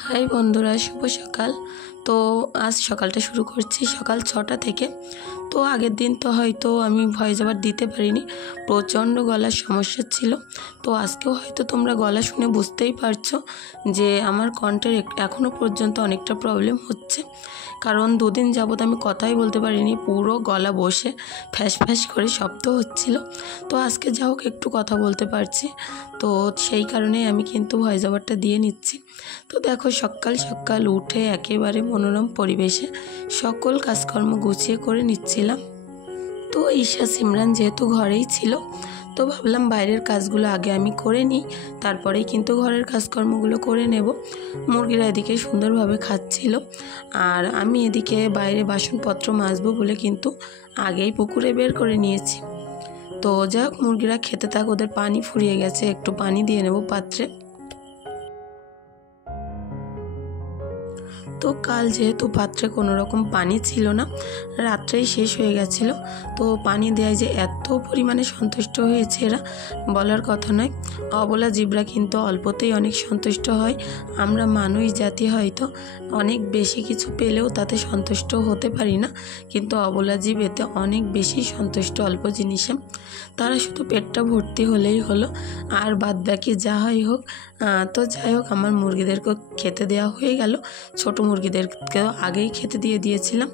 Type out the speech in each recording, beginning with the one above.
High বন্ধুরা, শুভ সকাল। তো আজ সকালটা শুরু করছি সকাল 6টা থেকে। তো আগের দিন তো হয়তো আমি ভয়েস ওভার দিতে পারিনি, প্রচণ্ড গলার সমস্যা ছিল। তো আজকেও হয়তো তোমরা গলা শুনে বুঝতেই পারছো যে আমার কণ্ঠের এখনও পর্যন্ত অনেকটা প্রবলেম হচ্ছে, কারণ দুদিন যাবৎ আমি কথাই বলতে পারিনি, পুরো গলা বসে ফ্যাস ফ্যাস করে শব্দ হচ্ছিল। তো আজকে যা হোক একটু কথা বলতে পারছি, তো সেই কারণেই আমি কিন্তু ভয়েস ওভারটা দিয়ে নিচ্ছি। তো দেখো, সকাল সকাল উঠে একেবারে মনোরম পরিবেশে সকল কাজকর্ম গুছিয়ে করে নিচ্ছিলাম। তো ঈশা সিমরান যেহেতু ঘরেই ছিল, তো ভাবলাম বাইরের কাজগুলো আগে আমি করে নিই, তারপরেই কিন্তু ঘরের কাজকর্মগুলো করে নেব। মুরগিরা এদিকে সুন্দরভাবে খাচ্ছিল, আর আমি এদিকে বাইরে বাসনপত্র মাজবো বলে কিন্তু আগেই পুকুরে বের করে নিয়েছি। তো যাই হোক, মুরগিরা খেতে থাক, ওদের পানি ফুরিয়ে গেছে, একটু পানি দিয়ে নেব পাত্রে। তো কাল যেহেতু পাত্রে কোনো রকম পানি ছিল না, রাত্রেই শেষ হয়ে গেছিল। তো পানি দেওয়ায় যে এত পরিমাণে সন্তুষ্ট হয়েছে এরা, বলার কথা নয়। অবলা জীবরা কিন্তু অল্পতেই অনেক সন্তুষ্ট হয়। আমরা মানুষ জাতি হয়তো অনেক বেশি কিছু পেলেও তাতে সন্তুষ্ট হতে পারি না, কিন্তু অবলা জীব এতে অনেক বেশি সন্তুষ্ট অল্প জিনিসে। তারা শুধু পেটটা ভর্তি হলেই হলো, আর বাদ বাকি যা হয় হোক। তো যাই হোক, আমার মুরগিদেরকেও খেতে দেওয়া হয়ে গেল, ছোট মুরগিদেরকেও আগেই খেতে দিয়ে দিয়েছিলাম।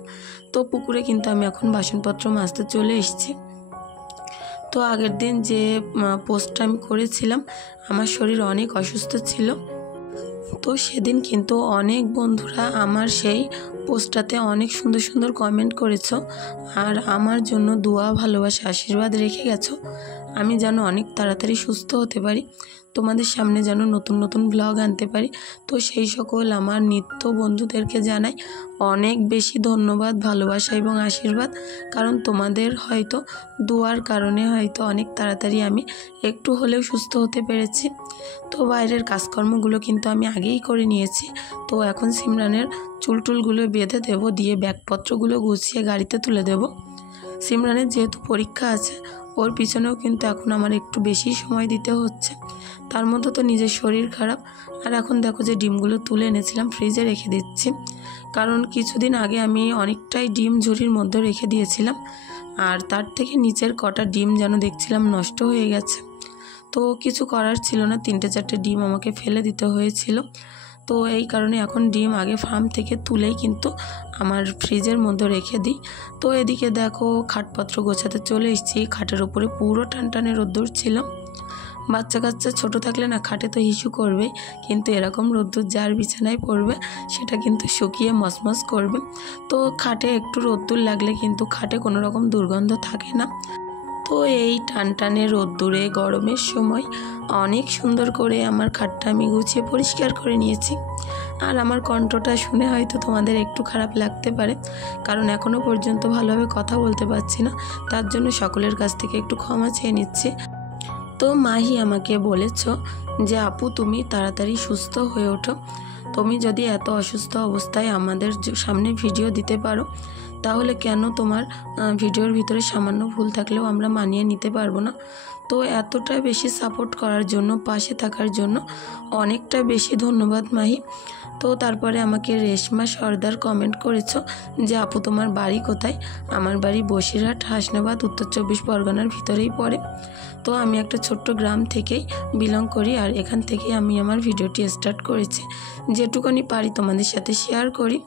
তো পুকুরে কিন্তু আমি এখন বাসনপত্র মাজতে চলে এসেছি। তো আগের দিন যে পোস্টটা আমি করেছিলাম, আমার শরীর অনেক অসুস্থ ছিল। তো সেদিন কিন্তু অনেক বন্ধুরা আমার সেই পোস্টটাতে অনেক সুন্দর সুন্দর কমেন্ট করেছো, আর আমার জন্য দোয়া, ভালোবাসা, আশীর্বাদ রেখে গেছো। আমি যেন অনেক তাড়াতাড়ি সুস্থ হতে পারি, তোমাদের সামনে যেন নতুন নতুন ব্লগ আনতে পারি। তো সেই সকল আমার নিত্য বন্ধুদেরকে জানাই অনেক বেশি ধন্যবাদ, ভালোবাসা এবং আশীর্বাদ, কারণ তোমাদের হয়তো দোয়ার কারণে হয়তো অনেক তাড়াতাড়ি আমি একটু হলেও সুস্থ হতে পেরেছি। তো বাইরের কাজকর্মগুলো কিন্তু আমি আগেই করে নিয়েছি। তো এখন সিমরানের চুলটুলগুলো বেঁধে দেবো, দিয়ে ব্যাগপত্রগুলো গুছিয়ে গাড়িতে তুলে দেব। সিমরানের যেহেতু পরীক্ষা আছে, ওর পিছনেও কিন্তু এখন আমার একটু বেশি সময় দিতে হচ্ছে। তার মধ্যে তো নিজের শরীর খারাপ। আর এখন দেখো যে ডিমগুলো তুলে এনেছিলাম, ফ্রিজে রেখে দিচ্ছি, কারণ কিছুদিন আগে আমি অনেকটাই ডিম ঝুড়ির মধ্যে রেখে দিয়েছিলাম, আর তার থেকে নিচের কটা ডিম যেন দেখছিলাম নষ্ট হয়ে গেছে। তো কিছু করার ছিল না, 3-4টে ডিম আমাকে ফেলে দিতে হয়েছিল। তো এই কারণে এখন ডিম আগে ফার্ম থেকে তুলেই কিন্তু আমার ফ্রিজের মধ্যে রেখে দিই। তো এদিকে দেখো, খাটপত্র গোছাতে চলে এসেছি। খাটের ওপরে পুরো টানটানে রোদ্দুর ছিল। বাচ্চা কাচ্চা ছোটো থাকলে না, খাটে তো হিসু করবে, কিন্তু এরকম রোদ্দুর যার বিছানায় পড়বে সেটা কিন্তু শুকিয়ে মসমস করবে। তো খাটে একটু রোদ্দুর লাগলে কিন্তু খাটে কোনো রকম দুর্গন্ধ থাকে না। তো এই টানটানে রোদ্দুরে গরমের সময় অনেক সুন্দর করে আমার খাটটা আমি গুছিয়ে পরিষ্কার করে নিয়েছি। আর আমার কণ্ঠটা শুনে হয়তো তোমাদের একটু খারাপ লাগতে পারে, কারণ এখনও পর্যন্ত ভালোভাবে কথা বলতে পারছি না, তার জন্য সকলের কাছ থেকে একটু ক্ষমা চেয়ে নিচ্ছি। তো মাহি আমাকে বলেছ যে আপু, তুমি তাড়াতাড়ি সুস্থ হয়ে ওঠো। তুমি যদি এত অসুস্থ অবস্থায় আমাদের সামনে ভিডিও দিতে পারো, তাহলে কেন তোমার ভিডিওর ভিতরে সামান্য ভুল থাকলেও আমরা মানিয়ে নিতে পারবো না? তো এতটা বেশি সাপোর্ট করার জন্য, পাশে থাকার জন্য অনেকটা বেশি ধন্যবাদ মাহি। তো তারপরে আমাকে রেশমা সর্দার কমেন্ট করেছো যে আপু, তোমার বাড়ি কোথায়? আমার বাড়ি বসিরহাট, হাসনাবাদ, উত্তর 24 পরগনার ভিতরেই পড়ে। তো আমি একটা ছোট্ট গ্রাম থেকেই বিলং করি, আর এখান থেকেই আমি আমার ভিডিওটি স্টার্ট করেছি, যেটুকুনি পারি তোমাদের সাথে শেয়ার করি।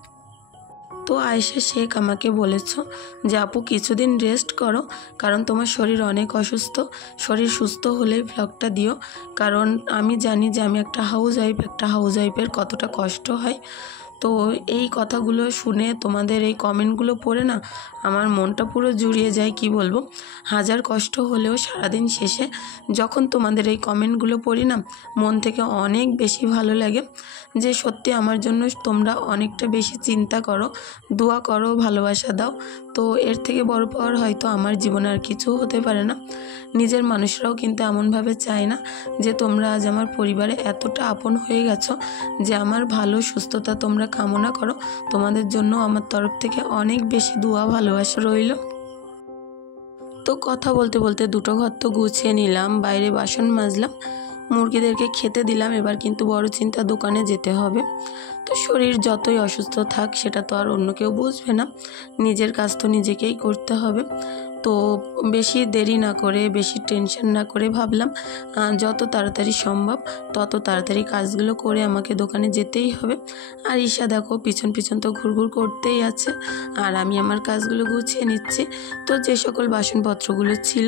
তো আয়েশা শেখ আমাকে বলেছ যে আপু, কিছুদিন রেস্ট করো, কারণ তোমার শরীর অনেক অসুস্থ। শরীর সুস্থ হলেই ব্লগটা দিও, কারণ আমি জানি যে আমি একটা হাউস ওয়াইফের কতটা কষ্ট হয়। তো এই কথাগুলো শুনে, তোমাদের এই কমেন্টগুলো পড়ে না, আমার মনটা পুরো জুড়িয়ে যায়। কি বলবো, হাজার কষ্ট হলেও সারাদিন শেষে যখন তোমাদের এই কমেন্টগুলো পড়ি না, মন থেকে অনেক বেশি ভালো লাগে যে সত্যি আমার জন্য তোমরা অনেকটা বেশি চিন্তা করো, দোয়া করো, ভালোবাসা দাও। তো এর থেকে বড় পাওয়ার হয়তো আমার জীবনে আর কিছু হতে পারে না। নিজের মানুষরাও কিন্তু এমনভাবে চায় না যে তোমরা আজ আমার পরিবারে এতটা আপন হয়ে গেছো, যে আমার ভালো সুস্থতা তোমরা কামনা করো। তোমাদের জন্য আমার তরফ থেকে অনেক বেশি দোয়া, ভালোবাসা রইল। তো কথা বলতে বলতে দুটো ঘর তো গুছিয়ে নিলাম, বাইরে বাসন মাজলাম, মুরগিদেরকে খেতে দিলাম। এবার কিন্তু বড় চিন্তা, দোকানে যেতে হবে। তো শরীর যতই অসুস্থ থাক সেটা তো আর অন্য কেউ বুঝবে না, নিজের কাজ তো নিজেকেই করতে হবে। তো বেশি দেরি না করে, বেশি টেনশন না করে ভাবলাম যত তাড়াতাড়ি সম্ভব তত তাড়াতাড়ি কাজগুলো করে আমাকে দোকানে যেতেই হবে। আর ঈশা দেখো পিছন পিছন তো ঘুরঘুর করতেই আছে, আর আমি আমার কাজগুলো গুছিয়ে নিচ্ছি। তো যে সকল বাসনপত্রগুলো ছিল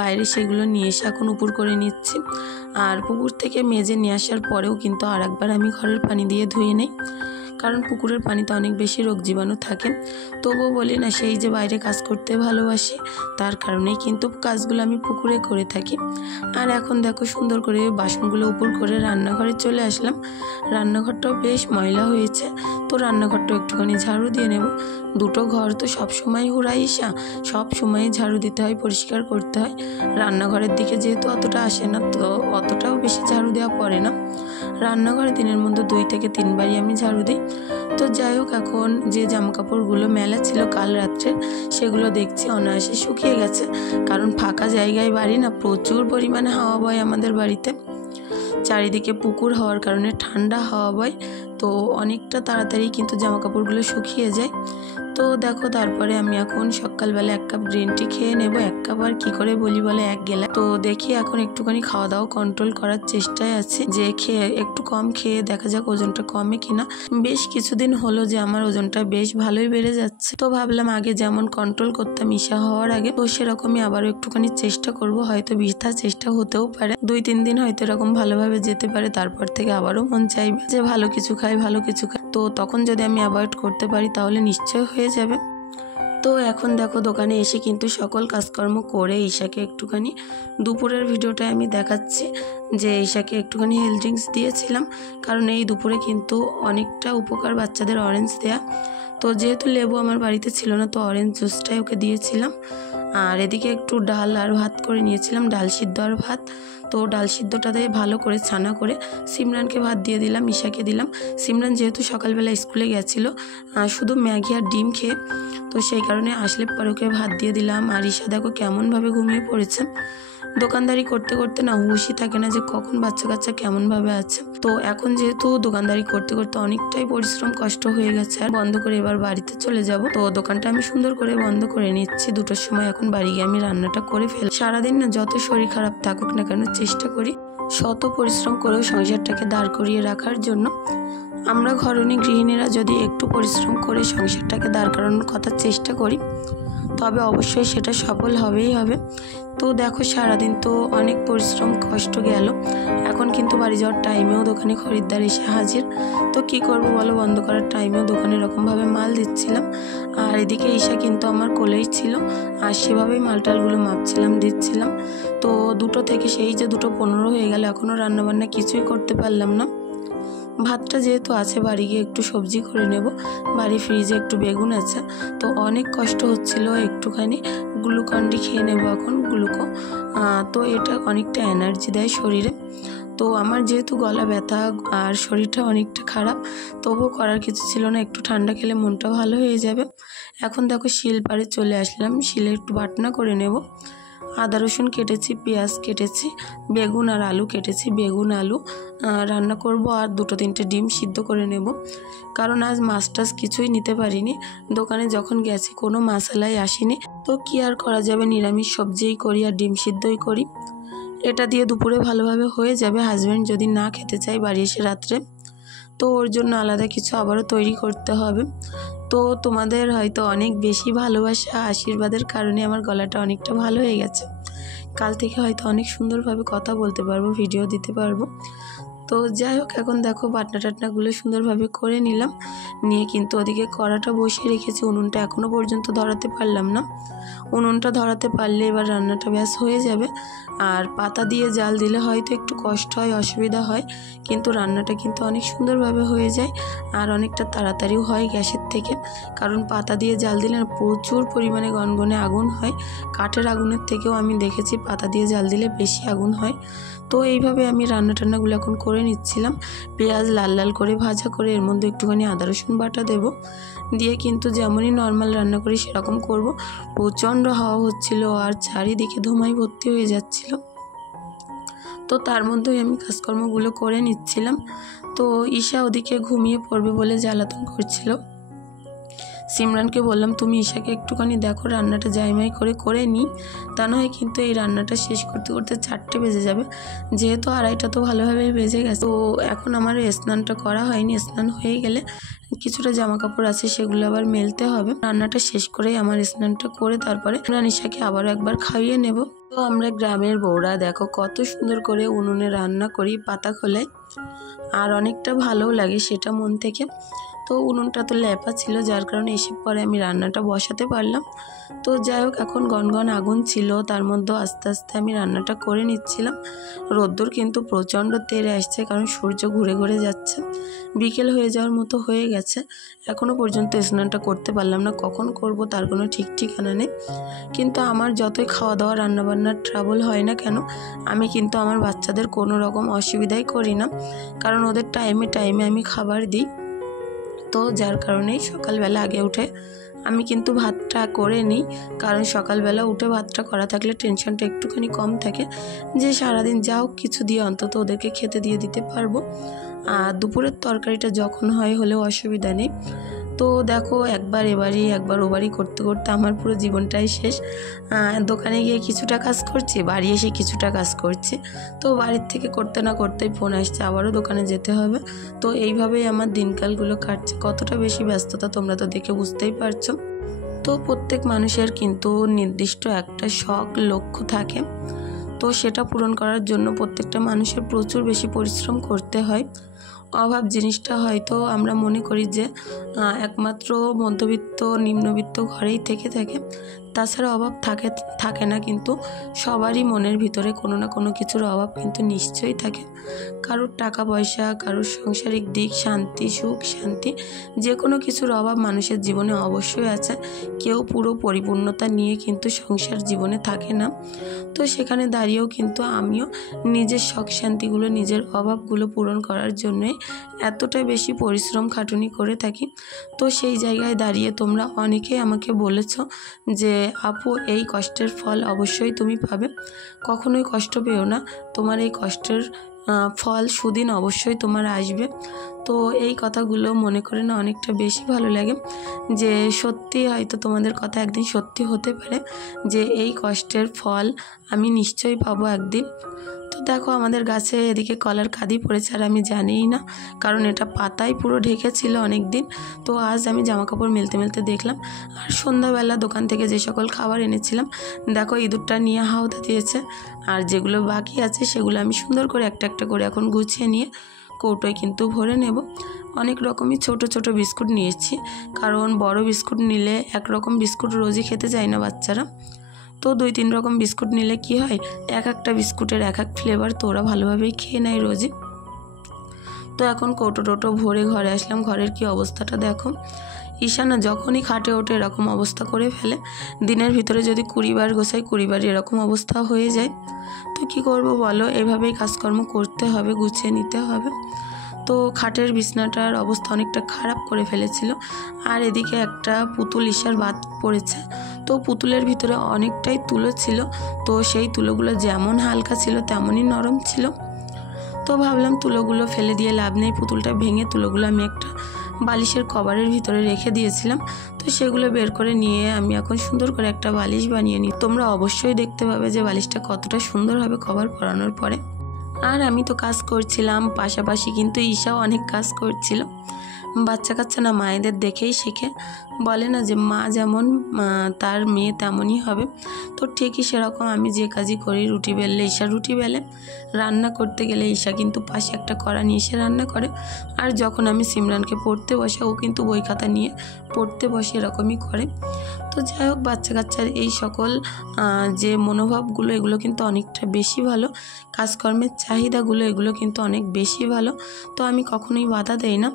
বাইরে সেগুলো নিয়ে এসে এখন উপর করে নিচ্ছি। আর পুকুর থেকে মেজে নিয়ে আসার পরেও কিন্তু আর একবার আমি ঘরের পানি দিয়ে ধুয়ে নেই, কারণ পুকুরের পানিতে অনেক বেশি রোগ জীবাণু থাকে। তবুও বলি না, সেই যে বাইরে কাজ করতে ভালোবাসি তার কারণেই কিন্তু কাজগুলো আমি পুকুরে করে থাকি। আর এখন দেখো সুন্দর করে বাসনগুলো উপর করে রান্নাঘরে চলে আসলাম। রান্নাঘরটাও বেশ ময়লা হয়েছে, তো রান্নাঘরটাও একটুখানি ঝাড়ু দিয়ে নেব। দুটো ঘর তো সব সময় হুড়াই ঈশা, সব সময় ঝাড়ু দিতে হয়, পরিষ্কার করতে হয়। রান্নাঘরের দিকে যেহেতু অতটা আসে না, তো অতটাও বেশি ঝাড়ু দেওয়া পড়ে না। রান্নাঘরে দিনের মধ্যে 2 থেকে 3 বারই আমি ঝাড়ু দিই। তো যাই হোক, এখন যে জামাকাপড়গুলো মেলা ছিল কাল রাত্রে সেগুলো দেখছি অনায়াসে শুকিয়ে গেছে, কারণ ফাঁকা জায়গায় বাড়ি না, প্রচুর পরিমাণে হাওয়া বয় আমাদের বাড়িতে। চারিদিকে পুকুর হওয়ার কারণে ঠান্ডা হাওয়া বয়, তো অনেকটা তাড়াতাড়ি কিন্তু জামাকাপড়গুলো শুকিয়ে যায়। তো দেখো তারপরে আমি এখন সকালবেলা 1 কাপ গ্রিন টি খেয়ে নেব। 1 কাপ আর কী করে বলি বলে 1 গেলা। তো দেখি এখন একটুখানি খাওয়া দাওয়া কন্ট্রোল করার চেষ্টায় আছি, যে খেয়ে একটু কম খেয়ে দেখা যাক ওজনটা কমে কিনা। বেশ কিছুদিন হলো যে আমার ওজনটা বেশ ভালোই বেড়ে যাচ্ছে, তো ভাবলাম আগে যেমন কন্ট্রোল করতাম ঈশা হওয়ার আগে, তো সেরকমই আবারও একটুখানি চেষ্টা করব। হয়তো বৃথা চেষ্টা হতেও পারে, 2-3 দিন হয়তো এরকম ভালোভাবে যেতে পারে, তারপর থেকে আবারও মন চাইবে যে ভালো কিছু খাই, ভালো কিছু খাই। তো তখন যদি আমি অ্যাভয়েড করতে পারি তাহলে নিশ্চয় হয়ে যাবে। তো এখন দেখো দোকানে এসে কিন্তু সকল কাজকর্ম করে ঈশাকে একটুখানি দুপুরের ভিডিওটা আমি দেখাচ্ছি, যে ঈশাকে একটুখানি হেলথ ড্রিঙ্কস দিয়েছিলাম, কারণ এই দুপুরে কিন্তু অনেকটা উপকার বাচ্চাদের অরেঞ্জ দেয়া। তো যেহেতু লেবু আমার বাড়িতে ছিল না, তো অরেঞ্জ জুসটাই ওকে দিয়েছিলাম। আর এদিকে একটু ডাল আর ভাত করে নিয়েছিলাম, ডাল সিদ্ধ আর ভাত। তো ডাল সিদ্ধটাতে ভালো করে ছানা করে সিমরানকে ভাত দিয়ে দিলাম, ঈশাকে দিলাম। সিমরান যেহেতু সকালবেলা স্কুলে গেছিলো শুধু ম্যাগি আর ডিম খেয়ে, তো সেই কারণে আসলে পরে ওকে ভাত দিয়ে দিলাম। আর ঈশা দেখো কেমনভাবে ঘুমিয়ে পড়েছে। দোকানদারি করতে করতে না হুঁশই থাকে না যে কখন বাচ্চা কাচ্চা কেমনভাবে আছে। তো এখন যেহেতু দোকানদারি করতে করতে অনেকটাই পরিশ্রম কষ্ট হয়ে গেছে, আর বন্ধ করে এবার বাড়িতে চলে যাব। তো দোকানটা আমি সুন্দর করে বন্ধ করে নিচ্ছি। 2টোর সময় এখন বাড়ি গিয়ে আমি রান্নাটা করে ফেলি। সারাদিন না যত শরীর খারাপ থাকুক না কেন চেষ্টা করি শত পরিশ্রম করেও সংসারটাকে দাঁড় করিয়ে রাখার জন্য। আমরা ঘরণী গৃহিণীরা যদি একটু পরিশ্রম করে সংসারটাকে দাঁড় করানোর কথা চেষ্টা করি, তবে অবশ্যই সেটা সফল হবেই হবে। তো দেখো সারাদিন তো অনেক পরিশ্রম কষ্ট গেল, এখন কিন্তু বাড়ি যাওয়ার টাইমেও দোকানে খরিদ্দার এসে হাজির। তো কি করব বলো, বন্ধ করার টাইমেও দোকানে এরকমভাবে মাল দিচ্ছিলাম। আর এদিকে ঈশা কিন্তু আমার কোলেই ছিল, আর সেভাবেই মালটালগুলো মাপছিলাম, দিচ্ছিলাম। তো 2টো থেকে সেই যে 2:15 হয়ে গেল, এখনও রান্নাবান্না কিছুই করতে পারলাম না। ভাতটা যেহেতু আছে বাড়ি গিয়ে একটু সবজি করে নেব, বাড়ি ফ্রিজে একটু বেগুন আছে। তো অনেক কষ্ট হচ্ছিল, একটুখানি গ্লুকন্ডি খেয়ে নেব এখন, গ্লুকো। তো এটা অনেকটা এনার্জি দেয় শরীরে। তো আমার যেহেতু গলা ব্যথা আর শরীরটা অনেকটা খারাপ, তবুও করার কিছু ছিল না, একটু ঠান্ডা খেলে মনটা ভালো হয়ে যাবে। এখন দেখো শিলপাড়ে চলে আসলাম, শিলে একটু বাটনা করে নেব। আদা রসুন কেটেছি, পেঁয়াজ কেটেছি, বেগুন আর আলু কেটেছি, বেগুন আলু রান্না করব। আর 2-3টে ডিম সিদ্ধ করে নেব, কারণ আজ মাছ টাছ কিছুই নিতে পারিনি। দোকানে যখন গেছি কোনো মশলাই আসেনি, তো কি আর করা যাবে, নিরামিষ সবজিই করি আর ডিম সিদ্ধই করি। এটা দিয়ে দুপুরে ভালোভাবে হয়ে যাবে। হাজব্যান্ড যদি না খেতে চায় বাড়ি এসে রাত্রে, তো ওর জন্য আলাদা কিছু আবারও তৈরি করতে হবে। তো তোমাদের হয়তো অনেক বেশি ভালোবাসা আশীর্বাদের কারণে আমার গলাটা অনেকটা ভালো হয়ে গেছে। কাল থেকে হয়তো অনেক সুন্দরভাবে কথা বলতে পারবো, ভিডিও দিতে পারবো। তো যাই হোক, এখন দেখো বাটনা টাটনাগুলো সুন্দরভাবে করে নিলাম, নিয়ে কিন্তু ওদিকে কড়াটা বসিয়ে রেখেছি। উনুনটা এখনও পর্যন্ত ধরাতে পারলাম না, উনুনটা ধরাতে পারলে এবার রান্নাটা ব্যাস হয়ে যাবে। আর পাতা দিয়ে জাল দিলে হয়তো একটু কষ্ট হয়, অসুবিধা হয়, কিন্তু রান্নাটা কিন্তু অনেক সুন্দরভাবে হয়ে যায় আর অনেকটা তাড়াতাড়িও হয় গ্যাসের থেকে। কারণ পাতা দিয়ে জাল দিলে প্রচুর পরিমাণে গনগনে আগুন হয়, কাঠের আগুনের থেকেও আমি দেখেছি পাতা দিয়ে জাল দিলে বেশি আগুন হয়। তো এইভাবে আমি রান্নাটান্নাগুলো এখন করে নিচ্ছিলাম। পেঁয়াজ লাল লাল করে ভাজা করে এর মধ্যে একটুখানি আদা রসুন বাটা দেব, দিয়ে কিন্তু যেমনই নর্মাল রান্না করি সেরকম করব। প্রচণ্ড হাওয়া হচ্ছিল আর চারিদিকে ধুমায় ভর্তি হয়ে যাচ্ছিল। তো তার মধ্যেই আমি কাজকর্মগুলো করে নিচ্ছিলাম। তো ঈশা ওদিকে ঘুমিয়ে পড়বে বলে জ্বালাতন করছিল। সিমরানকে বললাম তুমি ঈশাকে একটুখানি দেখো, রান্নাটা জাইমাই করে নিই, তা নয় কিন্তু এই রান্নাটা শেষ করতে করতে 4টে বেজে যাবে, যেহেতু 2:30টা তো ভালোভাবেই বেজে গেছে। তো এখন আমার স্নানটা করা হয়নি, স্নান হয়ে গেলে কিছুটা জামা কাপড় আছে সেগুলো আবার মেলতে হবে। রান্নাটা শেষ করেই আমার স্নানটা করে তারপরে আমরা ঈশাকে আবারও একবার খাইয়ে নেব। তো আমরা গ্রামের বউরা দেখো কত সুন্দর করে উনুনে রান্না করি পাতা খোলায়, আর অনেকটা ভালোও লাগে সেটা মন থেকে। তো উনুনটা তো ল্যাপা ছিল, যার কারণে এসে পরে আমি রান্নাটা বসাতে পারলাম। তো যাই হোক, এখন গনগন আগুন ছিল, তার মধ্যে আস্তে আস্তে আমি রান্নাটা করে নিচ্ছিলাম। রোদ্দুর কিন্তু প্রচণ্ড তেড়ে আসছে, কারণ সূর্য ঘুরে ঘুরে যাচ্ছে, বিকেল হয়ে যাওয়ার মতো হয়ে গেছে। এখনও পর্যন্ত স্নানটা করতে পারলাম না, কখন করব তার কোনো ঠিক ঠিকানা নেই। কিন্তু আমার যতই খাওয়া দাওয়া রান্নাবান্নার ট্রাবল হয় না কেন, আমি কিন্তু আমার বাচ্চাদের কোনো রকম অসুবিধাই করি না, কারণ ওদের টাইমে টাইমে আমি খাবার দিই। তো যার কারণেই সকালবেলা আগে উঠে আমি কিন্তু ভাতটা করে নিই, কারণ সকালবেলা উঠে ভাতটা করা থাকলে টেনশনটা একটুখানি কম থাকে যে সারাদিন যা হোক কিছু দিয়ে অন্তত ওদেরকে খেতে দিয়ে দিতে পারবো। আর দুপুরের তরকারিটা যখন হয় হলেও অসুবিধা নেই। তো দেখো, একবার এবারই একবার ওবারই করতে করতে আমার পুরো জীবনটাই শেষ। দোকানে গিয়ে কিছুটা কাজ করছি, বাড়ি এসে কিছুটা কাজ করছি। তো বাড়ির থেকে করতে না করতেই ফোন আসছে, আবারও দোকানে যেতে হবে। তো এইভাবেই আমার দিনকালগুলো কাটছে। কতটা বেশি ব্যস্ততা তোমরা তো দেখে বুঝতেই পারছো। তো প্রত্যেক মানুষের কিন্তু নির্দিষ্ট একটা শখ লক্ষ্য থাকে, তো সেটা পূরণ করার জন্য প্রত্যেকটা মানুষের প্রচুর বেশি পরিশ্রম করতে হয়। অভাব জিনিসটা হয়তো আমরা মনে করি যে একমাত্র মধ্যবিত্ত নিম্নবিত্ত ঘরেই থেকে থাকে, তাছাড়া অভাব থাকে না, কিন্তু সবারই মনের ভিতরে কোনো না কোনো কিছুর অভাব কিন্তু নিশ্চয়ই থাকে। কারোর টাকা পয়সা, কারোর সাংসারিক দিক, শান্তি, সুখ শান্তি, যে কোনো কিছুর অভাব মানুষের জীবনে অবশ্যই আছে। কেউ পুরো পরিপূর্ণতা নিয়ে কিন্তু সংসার জীবনে থাকে না। তো সেখানে দাঁড়িয়েও কিন্তু আমিও নিজের শখ শান্তিগুলো, নিজের অভাবগুলো পূরণ করার জন্যই এতটা বেশি পরিশ্রম খাটুনি করে থাকি। তো সেই জায়গায় দাঁড়িয়ে তোমরা অনেকেই আমাকে বলেছ যে আপু, এই কষ্টের ফল অবশ্যই তুমি পাবে, কখনোই কষ্ট পেও না, তোমার এই কষ্টের ফল সুদিন অবশ্যই তোমার আসবে। তো এই কথাগুলো মনে করে না অনেকটা বেশি ভালো লাগে, যে সত্যি হয়তো তোমাদের কথা একদিন সত্যি হতে পারে, যে এই কষ্টের ফল আমি নিশ্চয়ই পাবো একদিন। তো দেখো, আমাদের গাছে এদিকে কলার কাঁদি পড়েছে, আর আমি জানিই না, কারণ এটা পাতায় পুরো ঢেকেছিল অনেক দিন। তো আজ আমি জামাকাপড় মেলতে মেলতে দেখলাম, আর সন্ধ্যাবেলা দোকান থেকে যে সকল খাবার এনেছিলাম দেখো ইঁদুরটা নিয়ে হাওদা দিয়েছে। আর যেগুলো বাকি আছে সেগুলো আমি সুন্দর করে একটা একটা করে এখন গুছিয়ে নিয়ে কৌটোয় কিন্তু ভরে নেব। অনেক রকমই ছোট ছোট বিস্কুট নিয়েছি, কারণ বড় বিস্কুট নিলে একরকম বিস্কুট রোজই খেতে চায় না বাচ্চারা। তো 2-3 রকম বিস্কুট নিলে কি হয়, এক একটা বিস্কুটের এক এক ফ্লেভার, তো ওরা ভালোভাবেই খেয়ে নেয় রোজই। তো এখন কৌটো টোটো ভরে ঘরে আসলাম। ঘরের কি অবস্থাটা দেখো, ঈশানা যখনই খাটে ওঠে এরকম অবস্থা করে ফেলে। দিনের ভিতরে যদি 20 বার গোছাই 20 বার এরকম অবস্থা হয়ে যায়। তো কি করব বলো, এভাবেই কাজকর্ম করতে হবে, গুছিয়ে নিতে হবে। তো খাটের বিছনাটার অবস্থা অনেকটা খারাপ করে ফেলেছিল। আর এদিকে একটা পুতুল ঈশার বাদ পড়েছে। তো পুতুলের ভিতরে অনেকটাই তুলো ছিল, তো সেই তুলোগুলো যেমন হালকা ছিল তেমনই নরম ছিল। তো ভাবলাম তুলোগুলো ফেলে দিয়ে লাভ নেই, পুতুলটা ভেঙে তুলোগুলো আমি একটা বালিশের কভারের ভিতরে রেখে দিয়েছিলাম। তো সেগুলো বের করে নিয়ে আমি এখন সুন্দর করে একটা বালিশ বানিয়ে নিই। তোমরা অবশ্যই দেখতে পাবে যে বালিশটা কতটা সুন্দর হবে কভার পরানোর পরে। আর আমি তো কাজ করছিলাম, পাশাপাশি কিন্তু ঈশাও অনেক কাজ করছিল। বাচ্চা কাচ্চা না মায়েদের দেখেই শেখে, বলে না যে মা যেমন তার মেয়ে তেমনই হবে। তো ঠিকই সেরকম আমি যে কাজই করি, রুটি বেললে ঈশা রুটি বেলে, রান্না করতে গেলে ঈশা কিন্তু পাশে একটা কড়া নিয়ে এসে রান্না করে। আর যখন আমি সিমরানকে পড়তে বসে, ও কিন্তু বই খাতা নিয়ে পড়তে বসে, এরকমই করে। তো যাই হোক, বাচ্চা কাচ্চার এই সকল যে মনোভাবগুলো, এগুলো কিন্তু অনেকটা বেশি ভালো, কাজকর্মের চাহিদাগুলো এগুলো কিন্তু অনেক বেশি ভালো। তো আমি কখনোই বাধা দেই না,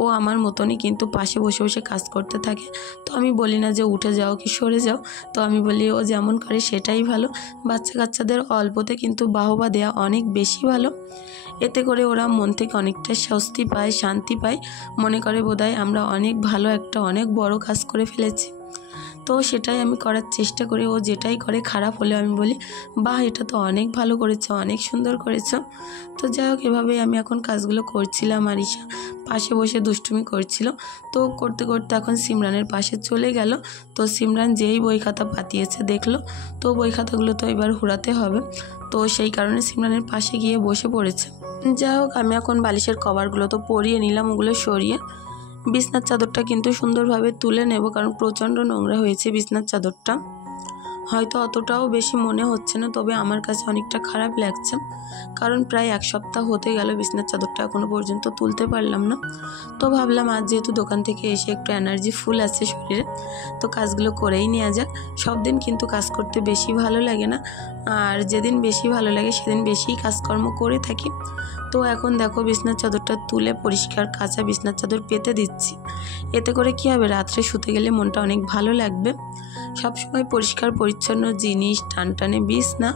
ও আমার মতনই কিন্তু পাশে বসে বসে কাজ করতে থাকে। তো আমি বলি না যে উঠে যাও কি সরে যাও, তো আমি বলি ও যেমন করে সেটাই ভালো। বাচ্চা কাচ্চাদের অল্পতে কিন্তু বাহবা দেওয়া অনেক বেশি ভালো, এতে করে ওরা মন থেকে অনেকটা স্বস্তি পায়, শান্তি পায়, মনে করে বোধহয় আমরা অনেক ভালো একটা অনেক বড় কাজ করে ফেলেছি। তো সেটাই আমি করার চেষ্টা করি। ও যেটাই করে খারাপ হলে আমি বলি, বাহ এটা তো অনেক ভালো করেছো, অনেক সুন্দর করেছো। তো যাই হোক, এভাবেই আমি এখন কাজগুলো করছিলাম আর ঈশা পাশে বসে দুষ্টুমি করছিল। তো করতে করতে এখন সিমরানের পাশে চলে গেল। তো সিমরান যেই বই খাতা পাতিয়েছে দেখলো, তো বই খাতাগুলো তো এবার হুড়াতে হবে। তো সেই কারণে সিমরানের পাশে গিয়ে বসে পড়েছে। যাই হোক, আমি এখন বালিশের কভারগুলো তো পরিয়ে নিলাম, ওগুলো সরিয়ে বিছনার চাদরটা কিন্তু সুন্দরভাবে তুলে নেব, কারণ প্রচণ্ড নোংরা হয়েছে বিছনার চাদরটা। হয়তো অতটাও বেশি মনে হচ্ছে না, তবে আমার কাছে অনেকটা খারাপ লাগছে, কারণ প্রায় 1 সপ্তাহ হতে গেল বিছনার চাদরটা এখনও পর্যন্ত তুলতে পারলাম না। তো ভাবলাম আজ যেহেতু দোকান থেকে এসে একটু এনার্জি ফুল আছে শরীরে, তো কাজগুলো করেই নেওয়া যাক। সব দিন কিন্তু কাজ করতে বেশি ভালো লাগে না, আর যেদিন বেশি ভালো লাগে সেদিন বেশিই কাজকর্ম করে থাকি। তো এখন দেখো বিছনার চাদরটা তুলে পরিষ্কার কাঁচা বিছনার চাদর পেতে দিচ্ছি। এতে করে কী হবে, রাত্রে শুতে গেলে মনটা অনেক ভালো লাগবে। সবসময় পরিষ্কার পরিচ্ছন্ন জিনিস, টানটানে বিছনা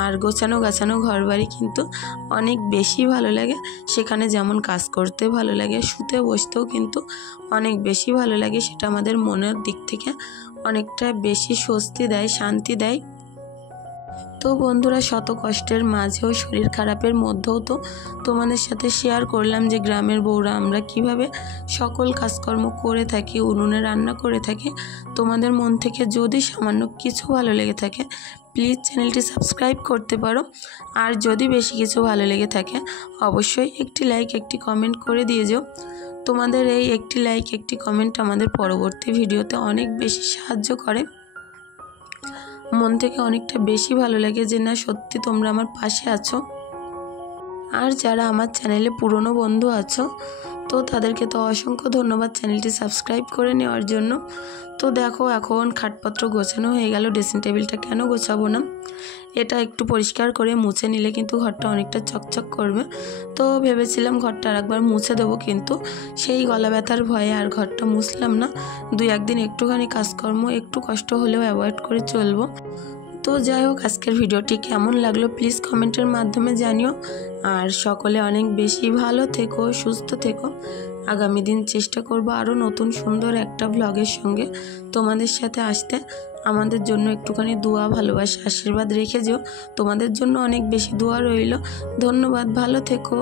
আর গোছানো গাছানো ঘরবাড়ি কিন্তু অনেক বেশি ভালো লাগে। সেখানে যেমন কাজ করতে ভালো লাগে, শুতে বসতেও কিন্তু অনেক বেশি ভালো লাগে। সেটা আমাদের মনের দিক থেকে অনেকটা বেশি স্বস্তি দেয়, শান্তি দেয়। তো বন্ধুরা, শত কষ্টের মাঝেও শরীর খারাপের মধ্যেও তো তোমাদের সাথে শেয়ার করলাম যে গ্রামের বউরা আমরা কিভাবে সকল কাজকর্ম করে থাকি, উনুনে রান্না করে থাকি। তোমাদের মন থেকে যদি সামান্য কিছু ভালো লেগে থাকে, প্লিজ চ্যানেলটি সাবস্ক্রাইব করতে পারো। আর যদি বেশি কিছু ভালো লেগে থাকে, অবশ্যই একটি লাইক, একটি কমেন্ট করে দিয়ে যাও। তোমাদের এই একটি লাইক, একটি কমেন্ট আমাদের পরবর্তী ভিডিওতে অনেক বেশি সাহায্য করে। মন থেকে অনেকটা বেশি ভালো লাগে যে না, সত্যি তোমরা আমার পাশে আছো। আর যারা আমার চ্যানেলে পুরনো বন্ধু আছো, তো তাদেরকে তো অসংখ্য ধন্যবাদ চ্যানেলটি সাবস্ক্রাইব করে নেওয়ার জন্য। তো দেখো, এখন খাটপত্র গোছানো হয়ে গেল। ড্রেসিং টেবিলটা কেন গোছাবো না, এটা একটু পরিষ্কার করে মুছে নিলে কিন্তু ঘরটা অনেকটা চকচক করবে। তো ভেবেছিলাম ঘরটা আরেকবার মুছে দেবো, কিন্তু সেই গলা ব্যথার ভয়ে আর ঘরটা মুছলাম না। 2-1 দিন একটুখানি কাজকর্ম একটু কষ্ট হলেও অ্যাভয়েড করে চলবো। তো যাই হোক, আজকের ভিডিওটি কেমন লাগলো প্লিজ কমেন্টের মাধ্যমে জানিও। আর সকলে অনেক বেশি ভালো থেকো, সুস্থ থেকো। আগামী দিন চেষ্টা করব আরও নতুন সুন্দর একটা ব্লগের সঙ্গে তোমাদের সাথে আসতে। আমাদের জন্য একটুখানি দোয়া, ভালোবাসা, আশীর্বাদ রেখে যেও। তোমাদের জন্য অনেক বেশি দোয়া রইল। ধন্যবাদ, ভালো থেকো।